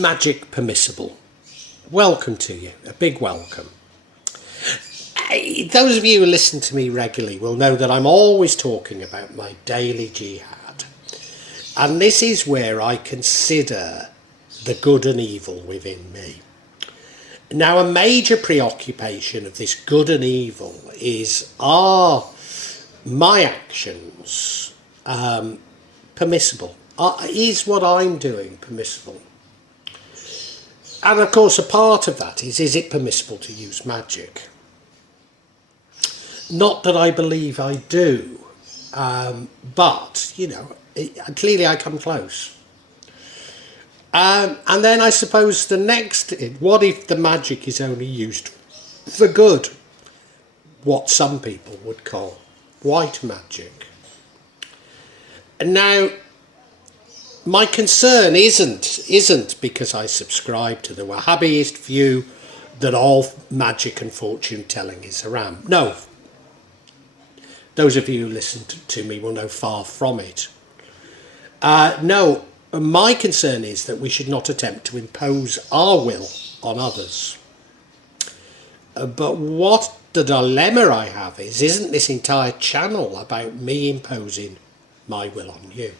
Magic Permissible? Welcome to you, a big welcome. Those of you who listen to me regularly will know that I'm always talking about my daily jihad. And this is where I consider the good and evil within me. Now, a major preoccupation of this good and evil is, are my actions permissible? Is what I'm doing permissible? And of course, a part of that is it permissible to use magic? Not that I believe I do, but, you know, clearly I come close. And then I suppose the next, what if the magic is only used for good? What some people would call white magic. And now, my concern isn't because I subscribe to the Wahhabiist view that all magic and fortune telling is haram. No. Those of you who listen to me will know far from it. No, my concern is that we should not attempt to impose our will on others. But what the dilemma I have is, isn't this entire channel about me imposing my will on you?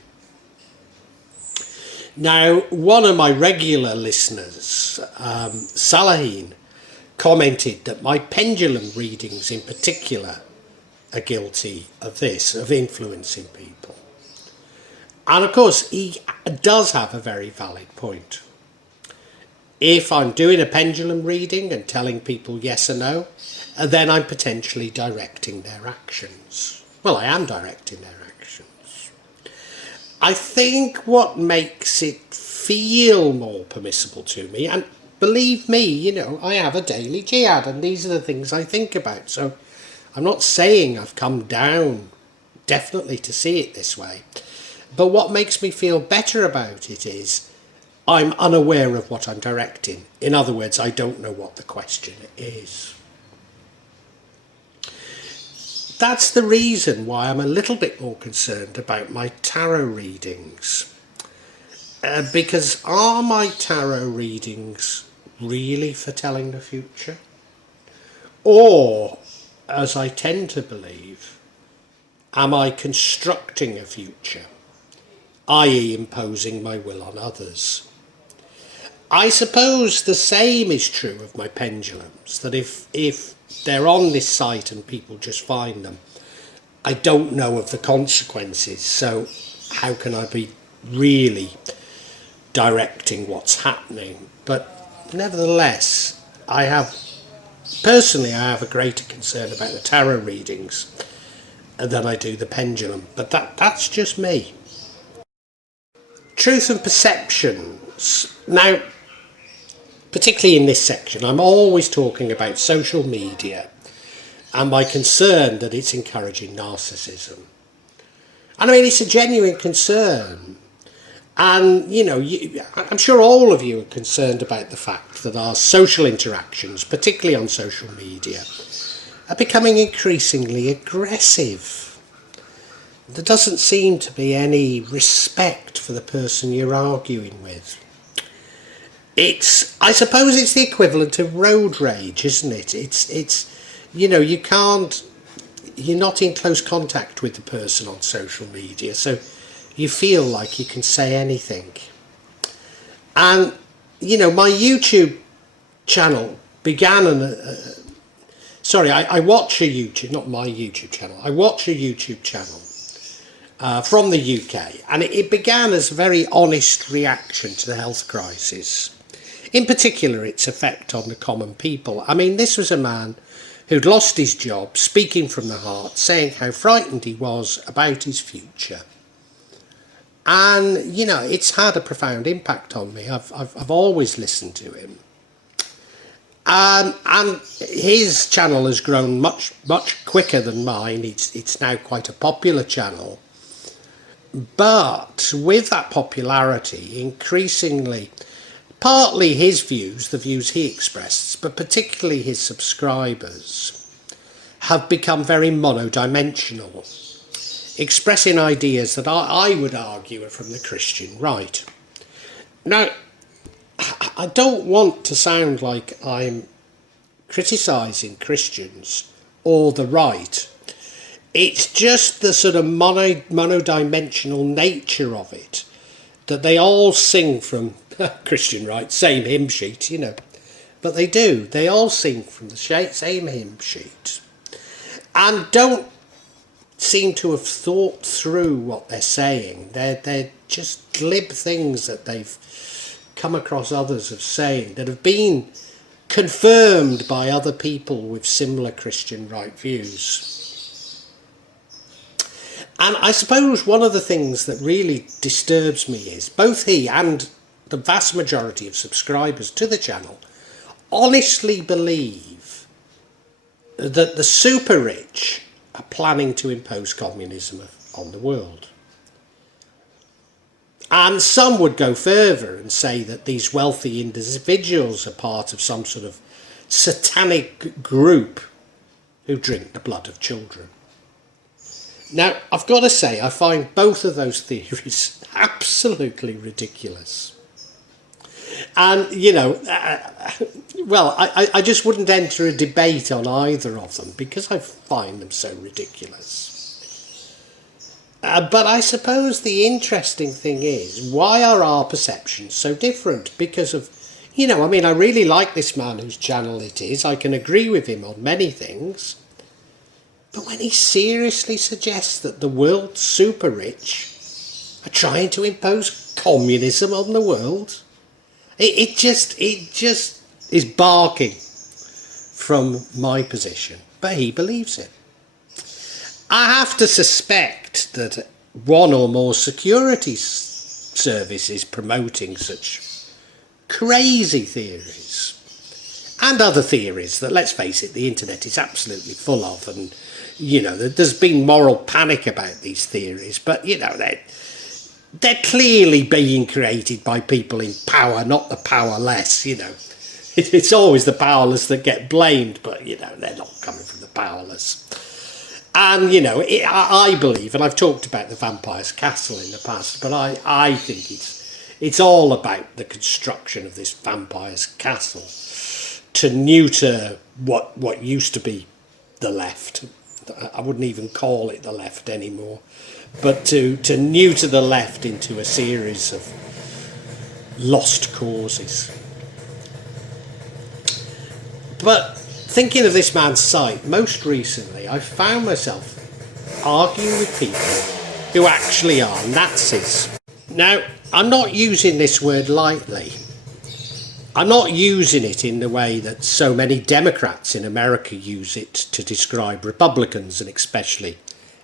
Now, one of my regular listeners, Salahin, commented that my pendulum readings in particular are guilty of this, of influencing people. And of course, he does have a very valid point. If I'm doing a pendulum reading and telling people yes or no, then I'm potentially directing their actions. Well, I am directing their actions. I think what makes it feel more permissible to me, and believe me, you know, I have a daily jihad and these are the things I think about. So I'm not saying I've come down definitely to see it this way. But what makes me feel better about it is I'm unaware of what I'm directing. In other words, I don't know what the question is. That's the reason why I'm a little bit more concerned about my tarot readings. Because are my tarot readings really foretelling the future? Or, as I tend to believe, am I constructing a future, i.e. imposing my will on others? I suppose the same is true of my pendulums, that if they're on this site and people just find them, I don't know of the consequences, so how can I be really directing what's happening? But nevertheless, I have a greater concern about the tarot readings than I do the pendulum, but that's just me. Truth and perceptions. Now, particularly in this section, I'm always talking about social media and my concern that it's encouraging narcissism. And I mean, it's a genuine concern. And, you know, I'm sure all of you are concerned about the fact that our social interactions, particularly on social media, are becoming increasingly aggressive. There doesn't seem to be any respect for the person you're arguing with. I suppose it's the equivalent of road rage, isn't it? It's you know, you're not in close contact with the person on social media, so you feel like you can say anything. And, you know, my YouTube channel began I watch a YouTube, not my YouTube channel, I watch a YouTube channel from the UK, and it began as a very honest reaction to the health crisis, in particular its effect on the common people. I mean, this was a man who'd lost his job, speaking from the heart, saying how frightened he was about his future. And, you know, it's had a profound impact on me. I've always listened to him. And his channel has grown much quicker than mine. It's now quite a popular channel. But with that popularity, increasingly, partly his views, the views he expressed, but particularly his subscribers, have become very monodimensional, expressing ideas that I would argue are from the Christian right. Now, I don't want to sound like I'm criticising Christians or the right. It's just the sort of monodimensional nature of it, that they all sing from Christian right, same hymn sheet, but they do. They all sing from the same hymn sheet, and don't seem to have thought through what they're saying. They're just glib things that they've come across others of saying that have been confirmed by other people with similar Christian right views. And I suppose one of the things that really disturbs me is both he and the vast majority of subscribers to the channel honestly believe that the super rich are planning to impose communism on the world. And some would go further and say that these wealthy individuals are part of some sort of satanic group who drink the blood of children. Now, I've got to say, I find both of those theories absolutely ridiculous. And, I just wouldn't enter a debate on either of them because I find them so ridiculous. But I suppose the interesting thing is, why are our perceptions so different? Because of, I really like this man whose channel it is. I can agree with him on many things. But when he seriously suggests that the world's super rich are trying to impose communism on the world, it just is barking from my position. But he believes it. I have to suspect that one or more security services promoting such crazy theories and other theories that, let's face it, the internet is absolutely full of, and there's been moral panic about these theories, but they're clearly being created by people in power, not the powerless. It's always the powerless that get blamed, but they're not coming from the powerless. And I believe, and I've talked about the vampire's castle in the past, but I think it's all about the construction of this vampire's castle to neuter what used to be the left. I wouldn't even call it the left anymore, but to neuter the left into a series of lost causes. But thinking of this man's site, most recently I found myself arguing with people who actually are Nazis. Now, I'm not using this word lightly. I'm not using it in the way that so many Democrats in America use it to describe Republicans, and especially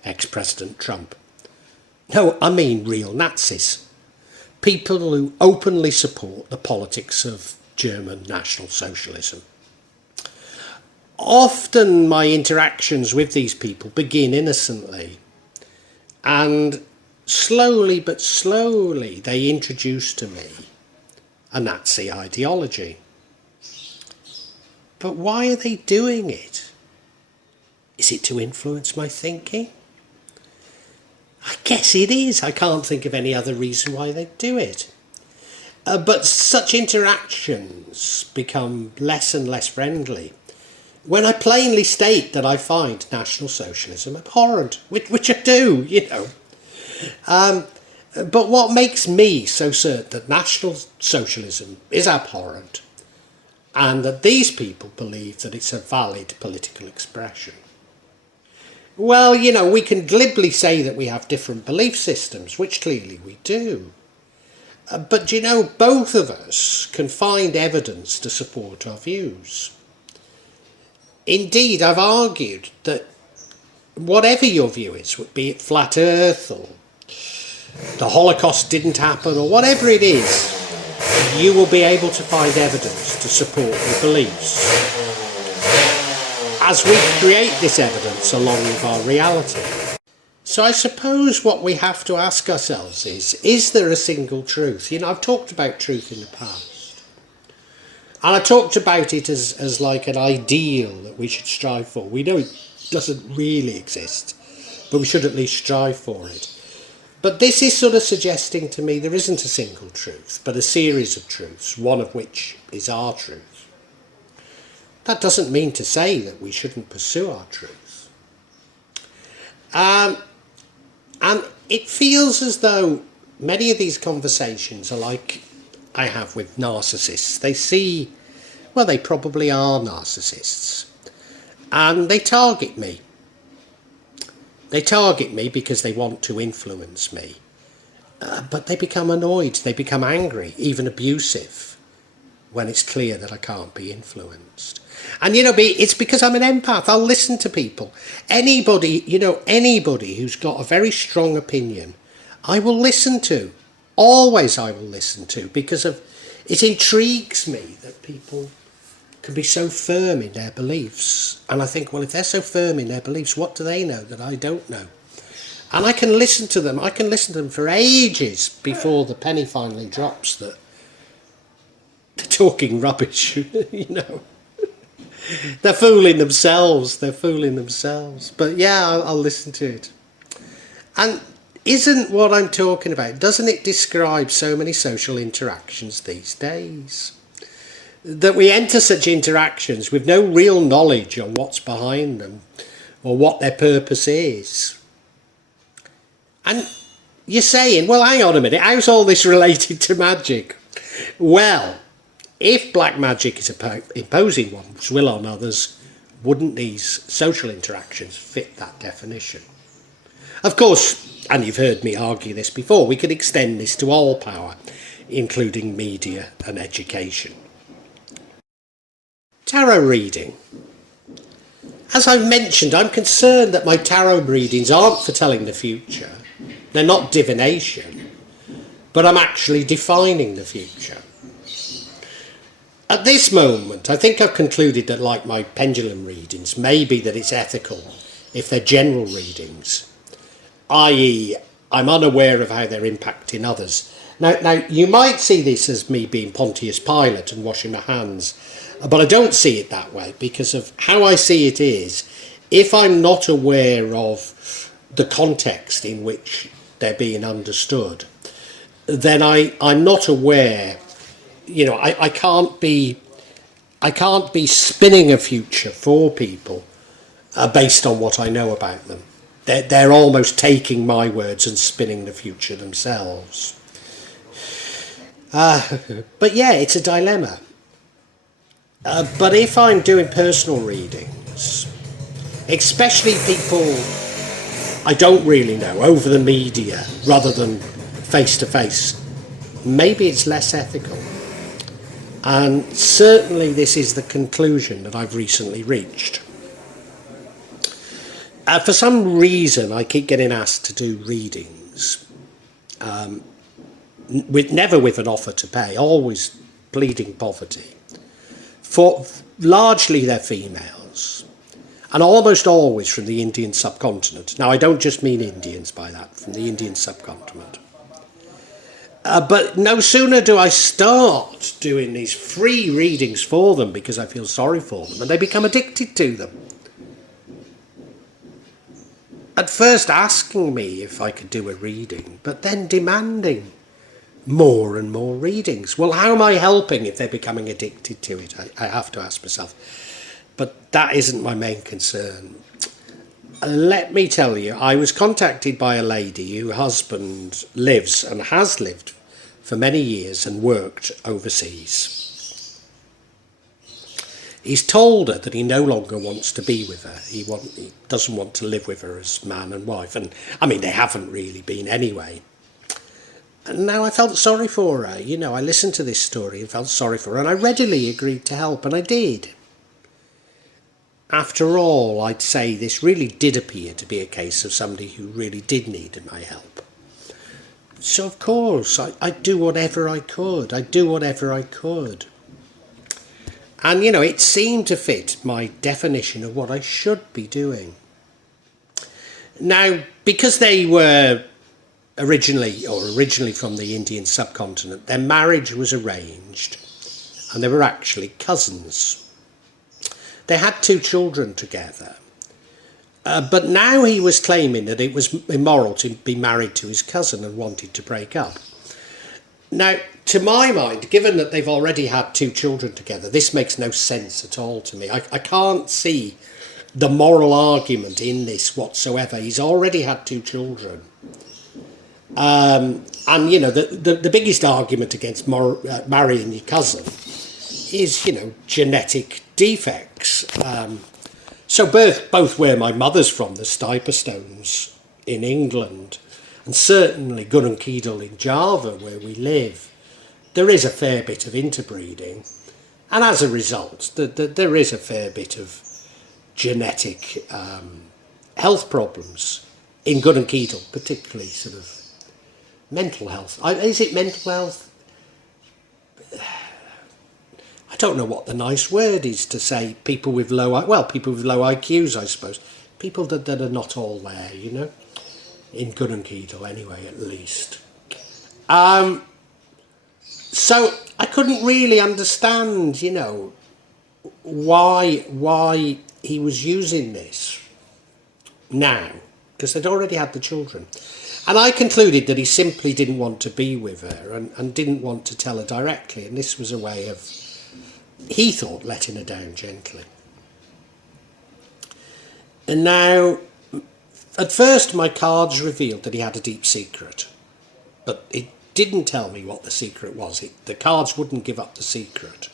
ex-President Trump. No, I mean real Nazis. People who openly support the politics of German National Socialism. Often my interactions with these people begin innocently, and slowly but slowly they introduce to me a Nazi ideology. But why are they doing it? Is it to influence my thinking? I guess it is. I can't think of any other reason why they do it. But such interactions become less and less friendly when I plainly state that I find National Socialism abhorrent, which I do, But what makes me so certain that National Socialism is abhorrent and that these people believe that it's a valid political expression? Well, we can glibly say that we have different belief systems, which clearly we do. But both of us can find evidence to support our views. Indeed, I've argued that whatever your view is, be it flat earth or the Holocaust didn't happen or whatever it is, you will be able to find evidence to support your beliefs as we create this evidence along with our reality. So I suppose what we have to ask ourselves is there a single truth? I've talked about truth in the past, and I talked about it as like an ideal that we should strive for. We know it doesn't really exist, but we should at least strive for it. But this is sort of suggesting to me there isn't a single truth, but a series of truths, one of which is our truth. That doesn't mean to say that we shouldn't pursue our truth. And it feels as though many of these conversations are like I have with narcissists. They see, well, they probably are narcissists. And they target me. They target me because they want to influence me. But they become annoyed, they become angry, even abusive, when it's clear that I can't be influenced. And, it's because I'm an empath. I'll listen to people. Anybody who's got a very strong opinion, I will listen to. Always I will listen to, because it intrigues me that people can be so firm in their beliefs. And I think, well, if they're so firm in their beliefs, what do they know that I don't know? And I can listen to them. I can listen to them for ages before the penny finally drops that they're talking rubbish, They're fooling themselves. But yeah, I'll listen to it. And isn't what I'm talking about, doesn't it describe so many social interactions these days? That we enter such interactions with no real knowledge on what's behind them or what their purpose is. And you're saying, well, hang on a minute, how's all this related to magic? Well, if black magic is imposing one's will on others, wouldn't these social interactions fit that definition? Of course, and you've heard me argue this before, we could extend this to all power, including media and education. Tarot reading. As I've mentioned, I'm concerned that my tarot readings aren't foretelling the future. They're not divination, but I'm actually defining the future. At this moment, I think I've concluded that, like my pendulum readings, maybe that it's ethical if they're general readings, i.e. I'm unaware of how they're impacting others. Now, you might see this as me being Pontius Pilate and washing my hands, but I don't see it that way, because of how I see it is, if I'm not aware of the context in which they're being understood, then I'm not aware. I can't be spinning a future for people based on what I know about them. They're almost taking my words and spinning the future themselves. But yeah, it's a dilemma. But if I'm doing personal readings, especially people I don't really know, over the media rather than face to face, maybe it's less ethical. And certainly this is the conclusion that I've recently reached. For some reason, I keep getting asked to do readings, never with an offer to pay, always pleading poverty. For largely they're females, and almost always from the Indian subcontinent. Now, I don't just mean Indians by that, from the Indian subcontinent. But no sooner do I start doing these free readings for them because I feel sorry for them, and they become addicted to them. At first asking me if I could do a reading, but then demanding more and more readings. Well, how am I helping if they're becoming addicted to it? I have to ask myself. But that isn't my main concern. Let me tell you, I was contacted by a lady whose husband lives and has lived for many years and worked overseas. He's told her that he no longer wants to be with her. He doesn't want to live with her as man and wife. And I mean, they haven't really been anyway. And now I felt sorry for her. I listened to this story and felt sorry for her, and I readily agreed to help, and I did. After all, I'd say this really did appear to be a case of somebody who really did need my help. So, of course, I'd do whatever I could. And, it seemed to fit my definition of what I should be doing. Now, because they were originally from the Indian subcontinent, their marriage was arranged, and they were actually cousins. They had 2 children together, But now he was claiming that it was immoral to be married to his cousin and wanted to break up. Now, to my mind, given that they've already had 2 children together, this makes no sense at all to me. I can't see the moral argument in this whatsoever. He's already had 2 children. And, you know, the biggest argument against marrying your cousin is, you know, genetic defects. So both where my mother's from, the Stiperstones in England, and certainly Gurunkedal in Java, where we live, there is a fair bit of interbreeding. And as a result, there is a fair bit of genetic health problems in Gurunkedal, particularly sort of mental health. Is it mental health? I don't know what the nice word is to say. People with low IQs, I suppose. People that are not all there, you know, in Gurunkedal anyway, at least. So I couldn't really understand, you know, why he was using this now, because they'd already had the children. And I concluded that he simply didn't want to be with her and didn't want to tell her directly, and this was a way of, he thought, letting her down gently. And now, at first my cards revealed that he had a deep secret, but it didn't tell me what the secret was. The cards wouldn't give up the secret.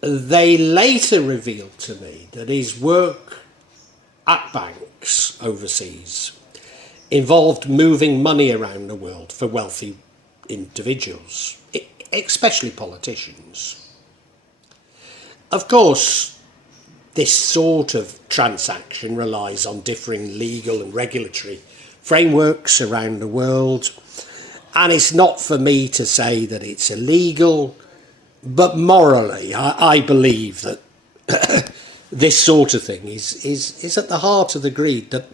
They later revealed to me that his work at banks overseas involved moving money around the world for wealthy individuals, especially politicians. Of course, this sort of transaction relies on differing legal and regulatory frameworks around the world, and it's not for me to say that it's illegal, but morally I believe that this sort of thing is at the heart of the greed that,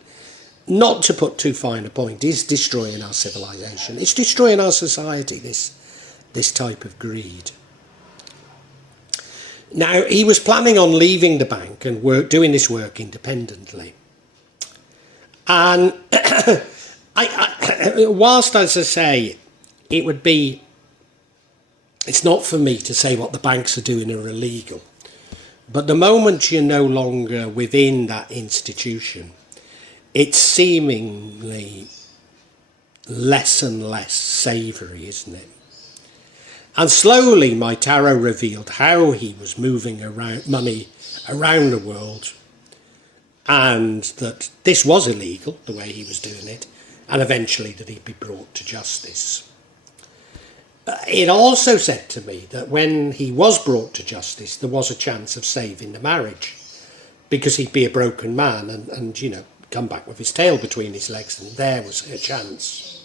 not to put too fine a point, is destroying our civilization. It's destroying our society, this type of greed. Now, he was planning on leaving the bank and doing this work independently. And whilst, as I say, it's not for me to say what the banks are doing are illegal, but the moment you're no longer within that institution, it's seemingly less and less savoury, isn't it? And slowly my tarot revealed how he was moving money around the world, and that this was illegal, the way he was doing it, and eventually that he'd be brought to justice. It also said to me that when he was brought to justice, there was a chance of saving the marriage, because he'd be a broken man and you know, come back with his tail between his legs, and there was a chance.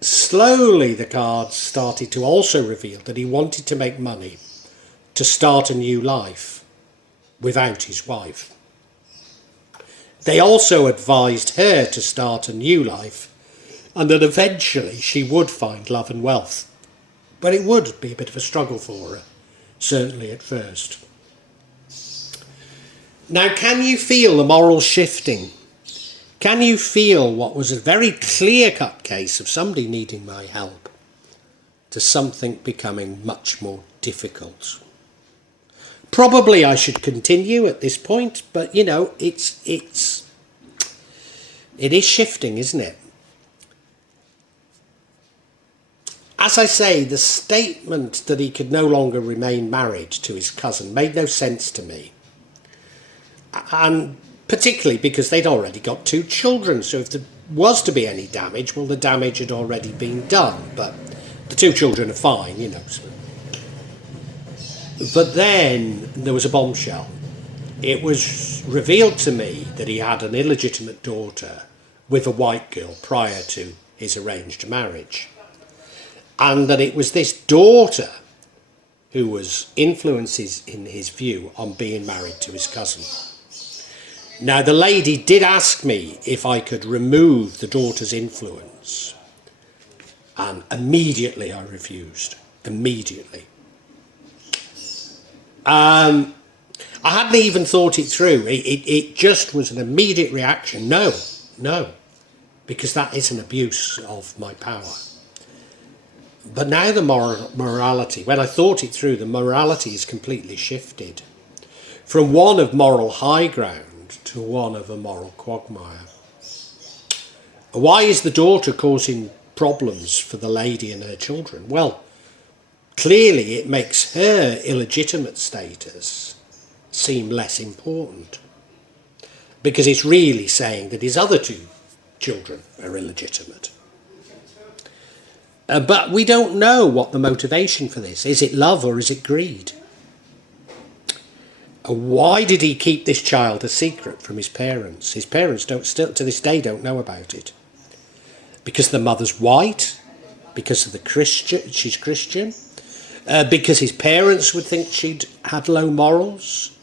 Slowly the cards started to also reveal that he wanted to make money to start a new life without his wife. They also advised her to start a new life, and that eventually she would find love and wealth. But it would be a bit of a struggle for her, certainly at first. Now, can you feel the moral shifting? Can you feel what was a very clear-cut case of somebody needing my help to something becoming much more difficult? Probably I should continue at this point, but you know, it is shifting, isn't it? As I say, the statement that he could no longer remain married to his cousin made no sense to me. And particularly because they'd already got 2 children, so if there was to be any damage, well, the damage had already been done, but the 2 children are fine, you know. But then there was a bombshell. It was revealed to me that he had an illegitimate daughter with a white girl prior to his arranged marriage, and that it was this daughter who was influences in his view on being married to his cousin. Now, the lady did ask me if I could remove the daughter's influence, and immediately I refused. Immediately. I hadn't even thought it through. It just was an immediate reaction. No, no, because that is an abuse of my power. But now the morality, when I thought it through, the morality is completely shifted from one of moral high ground to one of a moral quagmire. Why is the daughter causing problems for the lady and her children? Well, clearly it makes her illegitimate status seem less important, because it's really saying that his other two children are illegitimate. But we don't know what the motivation for this is. It love or is it greed? Why did he keep this child a secret from his parents? His parents still to this day don't know about it. Because the mother's white, because of she's Christian, because his parents would think she'd had low morals,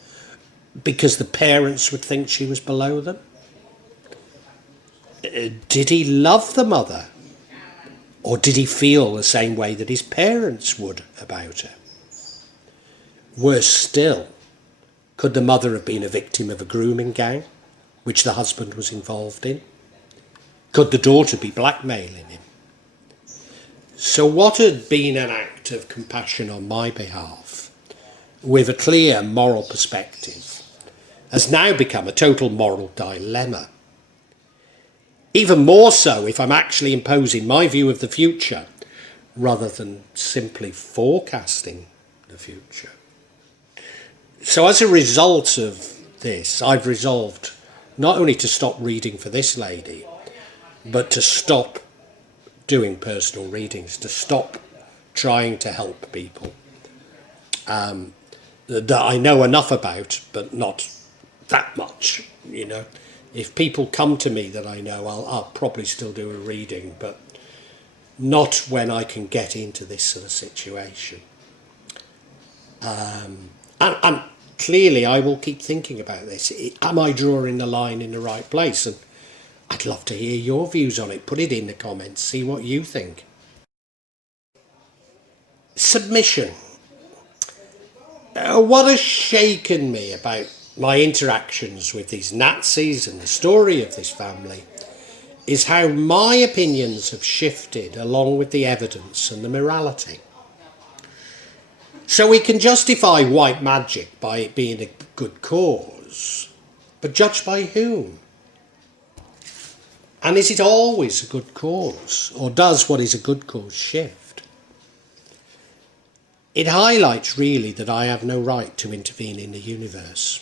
because the parents would think she was below them. Did he love the mother? Or did he feel the same way that his parents would about her? Worse still, could the mother have been a victim of a grooming gang, which the husband was involved in? Could the daughter be blackmailing him? So what had been an act of compassion on my behalf, with a clear moral perspective, has now become a total moral dilemma. Even more so if I'm actually imposing my view of the future rather than simply forecasting the future. So as a result of this, I've resolved not only to stop reading for this lady, but to stop doing personal readings, to stop trying to help people that I know enough about, but not that much, you know. If people come to me that I know, I'll probably still do a reading, but not when I can get into this sort of situation. And clearly I will keep thinking about this. Am I drawing the line in the right place? And I'd love to hear your views on it. Put it in the comments, see what you think. Submission. What has shaken me about my interactions with these Nazis and the story of this family is how my opinions have shifted along with the evidence and the morality. So we can justify white magic by it being a good cause, but judged by whom? And is it always a good cause, or does what is a good cause shift? It highlights really that I have no right to intervene in the universe.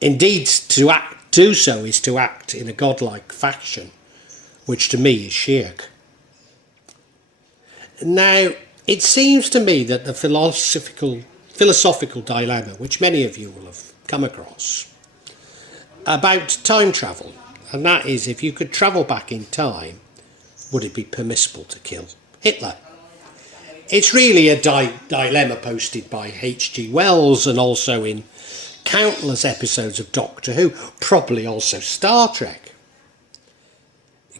Indeed, to do so is to act in a godlike fashion, which to me is shirk. Now, it seems to me that the philosophical dilemma, which many of you will have come across, about time travel, and that is, if you could travel back in time, would it be permissible to kill Hitler? It's really a dilemma posted by H.G. Wells and also in countless episodes of Doctor Who, probably also Star Trek.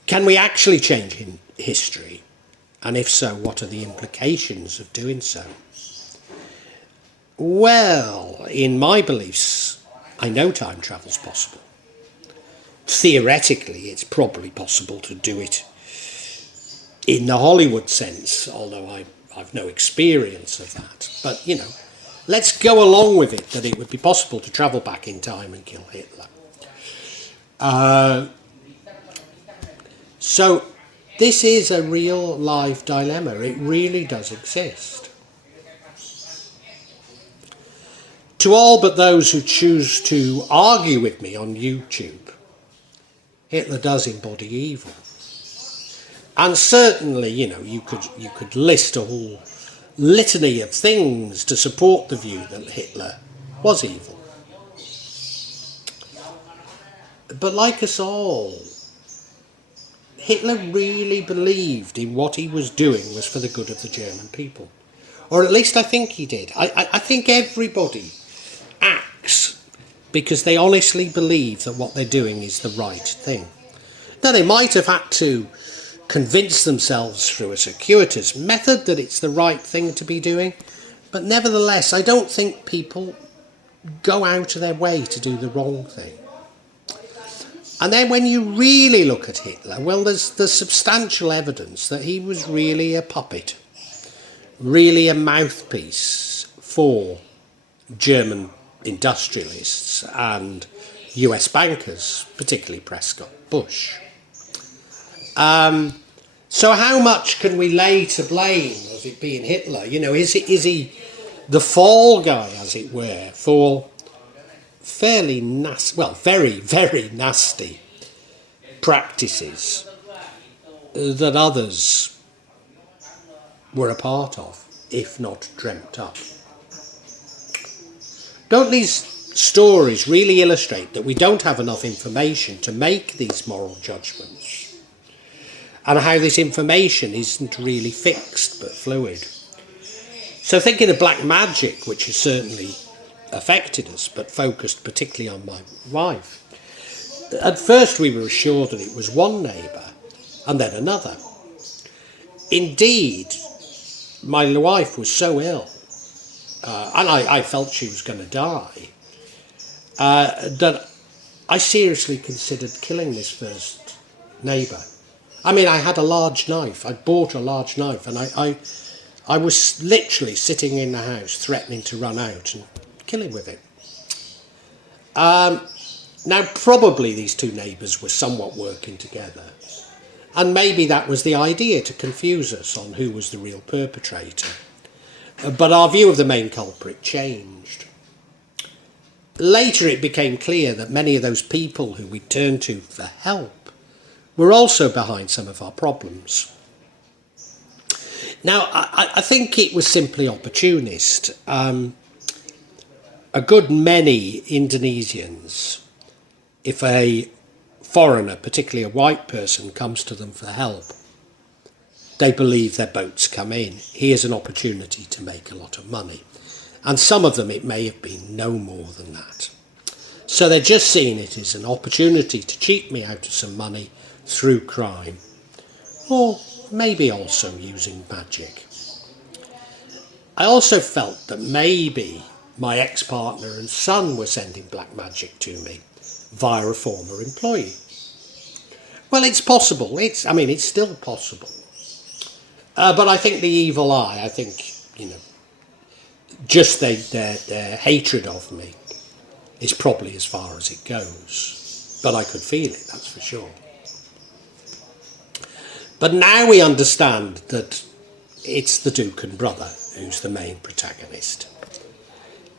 Can we actually change history? And if so, what are the implications of doing so? Well, in my beliefs, I know time travel's possible. Theoretically, it's probably possible to do it in the Hollywood sense, although I've no experience of that. But, you know, let's go along with it that it would be possible to travel back in time and kill Hitler. So this is a real life dilemma. It really does exist. To all but those who choose to argue with me on YouTube, Hitler does embody evil. And certainly, you know, you could list a whole litany of things to support the view that Hitler was evil. But like us all, Hitler really believed in what he was doing was for the good of the German people. Or at least I think he did. I think everybody acts because they honestly believe that what they're doing is the right thing. Now, they might have had to convince themselves through a circuitous method that it's the right thing to be doing, but nevertheless, I don't think people go out of their way to do the wrong thing. And then when you really look at Hitler, well, there's substantial evidence that he was really a puppet, really a mouthpiece for German industrialists and US bankers, particularly Prescott Bush. So how much can we lay to blame of it being Hitler? You know, is he the fall guy, as it were, for fairly nasty, well, very, very nasty practices that others were a part of, if not dreamt up? Don't these stories really illustrate that we don't have enough information to make these moral judgments, and how this information isn't really fixed but fluid? So thinking of black magic, which has certainly affected us, but focused particularly on my wife, at first we were assured that it was one neighbour and then another. Indeed, my wife was so ill, and I felt she was going to die, that I seriously considered killing this first neighbour. I mean, I had a large knife. I bought a large knife, and I was literally sitting in the house threatening to run out and kill him with it. Now, probably these two neighbours were somewhat working together, and maybe that was the idea, to confuse us on who was the real perpetrator. But our view of the main culprit changed. Later it became clear that many of those people who we turned to for help were also behind some of our problems. Now, I think it was simply opportunist. A good many Indonesians, if a foreigner, particularly a white person, comes to them for help, they believe their boat's come in. Here's an opportunity to make a lot of money. And some of them, it may have been no more than that. So they're just seeing it as an opportunity to cheat me out of some money through crime, or maybe also using magic. I also felt that maybe my ex-partner and son were sending black magic to me via a former employee. Well, it's possible. It's still possible. But I think the evil eye, I think, just their hatred of me is probably as far as it goes. But I could feel it, that's for sure. But now we understand that it's the Duke and brother who's the main protagonist.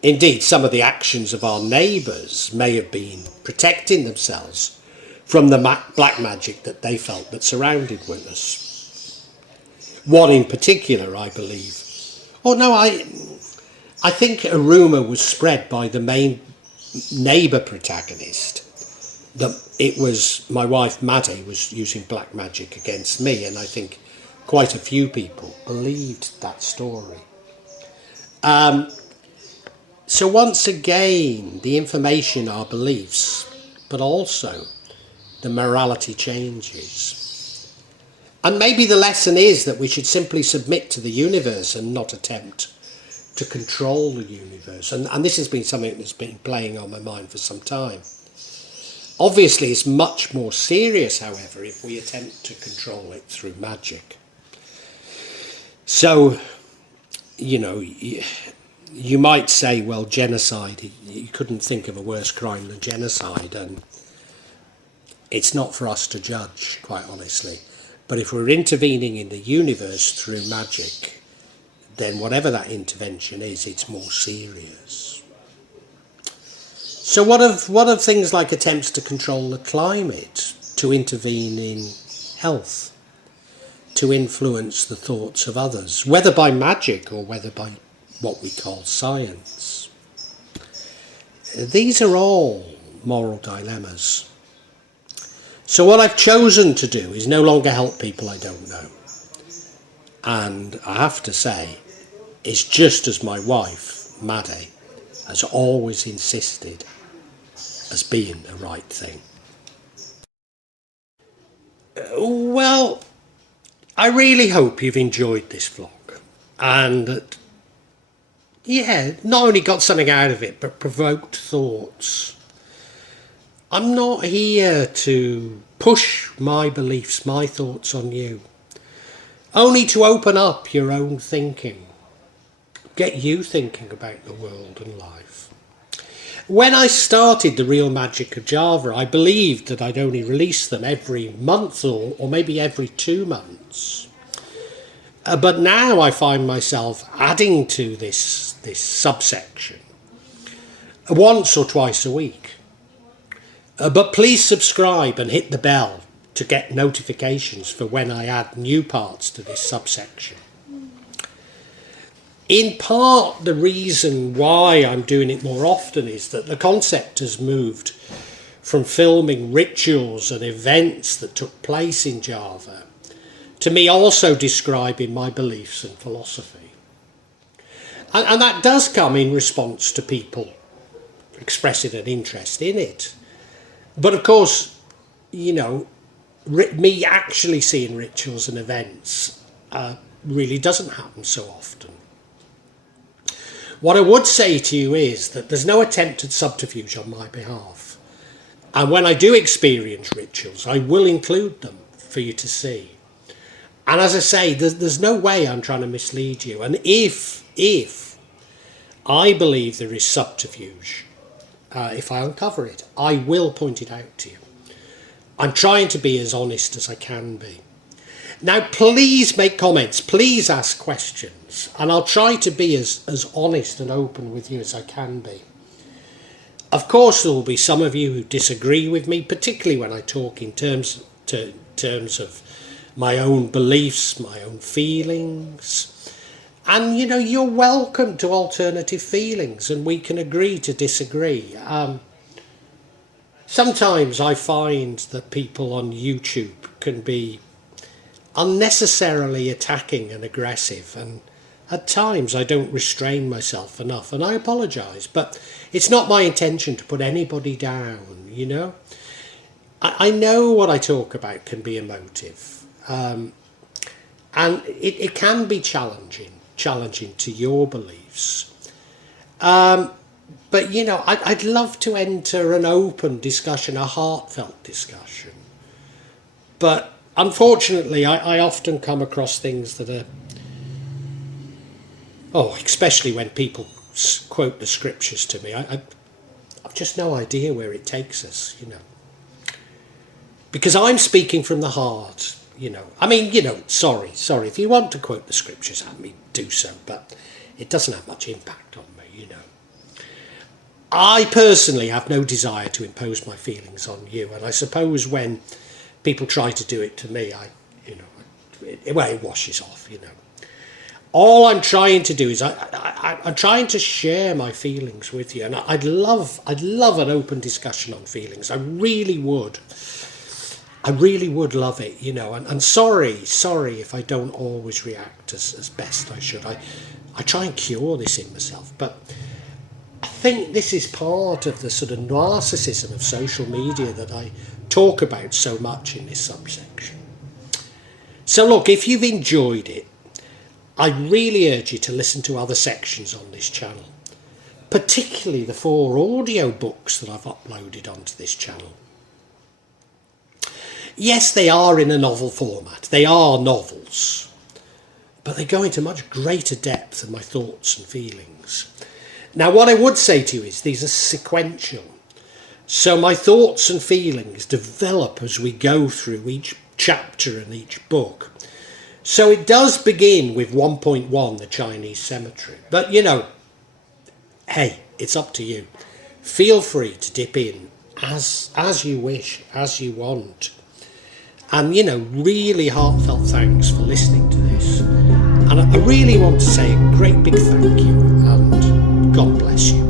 Indeed, some of the actions of our neighbours may have been protecting themselves from the black magic that they felt that surrounded with us. One in particular, I believe. I think a rumour was spread by the main neighbour protagonist that it was my wife Maddie was using black magic against me, and I think quite a few people believed that story. So once again, the information are beliefs, but also the morality changes. And maybe the lesson is that we should simply submit to the universe and not attempt to control the universe. And this has been something that's been playing on my mind for some time. Obviously, it's much more serious, however, if we attempt to control it through magic. So, you might say, well, genocide, you couldn't think of a worse crime than genocide, and it's not for us to judge, quite honestly. But if we're intervening in the universe through magic, then whatever that intervention is, it's more serious. So what of things like attempts to control the climate, to intervene in health, to influence the thoughts of others, whether by magic or whether by what we call science? These are all moral dilemmas. So what I've chosen to do is no longer help people I don't know. And I have to say, it's just as my wife, Maddie, has always insisted as being the right thing. Well, I really hope you've enjoyed this vlog, and that yeah, not only got something out of it, but provoked thoughts. I'm not here to push my beliefs, my thoughts on you. Only to open up your own thinking. Get you thinking about the world and life. When I started The Real Magic of Java, I believed that I'd only release them every month or maybe every 2 months. But now I find myself adding to this subsection once or twice a week. But please subscribe and hit the bell to get notifications for when I add new parts to this subsection. In part, the reason why I'm doing it more often is that the concept has moved from filming rituals and events that took place in Java to me also describing my beliefs and philosophy. And that does come in response to people expressing an interest in it. But of course, you know, me actually seeing rituals and events really doesn't happen so often. What I would say to you is that there's no attempt at subterfuge on my behalf. And when I do experience rituals, I will include them for you to see. And as I say, there's no way I'm trying to mislead you. And if I believe there is subterfuge, if I uncover it, I will point it out to you. I'm trying to be as honest as I can be. Now, please make comments, please ask questions, and I'll try to be as honest and open with you as I can be. Of course, there will be some of you who disagree with me, particularly when I talk in terms of my own beliefs, my own feelings. And, you know, you're welcome to alternative feelings, and we can agree to disagree. Sometimes I find that people on YouTube can be unnecessarily attacking and aggressive, and at times I don't restrain myself enough, and I apologise, but it's not my intention to put anybody down, you know. I know what I talk about can be emotive, and it can be challenging to your beliefs. But, you know, I'd love to enter an open discussion, a heartfelt discussion. But unfortunately, I often come across things that are, especially when people quote the scriptures to me, I've just no idea where it takes us, you know. Because I'm speaking from the heart, you know. I mean, you know, sorry, if you want to quote the scriptures at me, do so, but it doesn't have much impact on me, you know. I personally have no desire to impose my feelings on you, and I suppose when people try to do it to me, it washes off, you know. All I'm trying to do is I'm trying to share my feelings with you, and I'd love an open discussion on feelings. I really would love it, you know. And sorry if I don't always react as best I should. I try and cure this in myself, but I think this is part of the sort of narcissism of social media that I talk about so much in this subsection. So look, if you've enjoyed it, I really urge you to listen to other sections on this channel, particularly the 4 audio books that I've uploaded onto this channel. Yes, they are in a novel format. They are novels, but they go into much greater depth than my thoughts and feelings. Now, what I would say to you is these are sequential. So my thoughts and feelings develop as we go through each chapter and each book. So it does begin with 1.1, the Chinese cemetery. But, you know, hey, it's up to you. Feel free to dip in as you wish, as you want. And, you know, really heartfelt thanks for listening to this. And I really want to say a great big thank you, and God bless you.